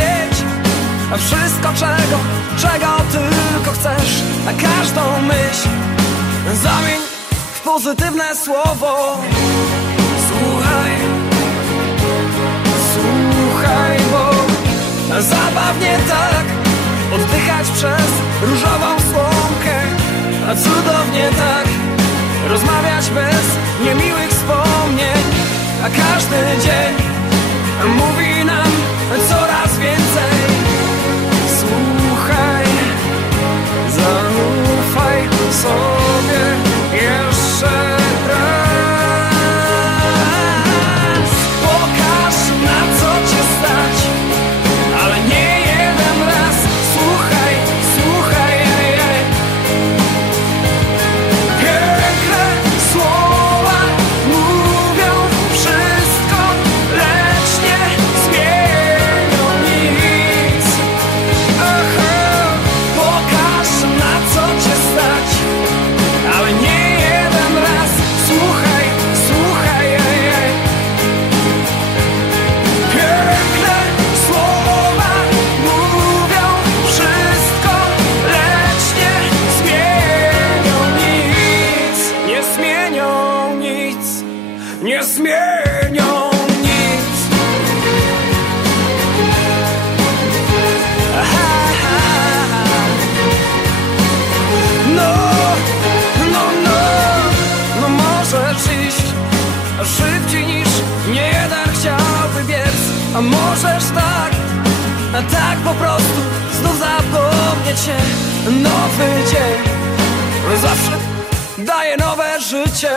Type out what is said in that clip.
mieć Wszystko czego, czego tylko chcesz A każdą myśl zamień w pozytywne słowo. Słuchaj, słuchaj, bo zabawnie tak Oddychać przez różową słomkę A cudownie tak Rozmawiać bez niemiłych wspomnień. A każdy dzień mówi nowy dzień. Zawsze daje nowe życie.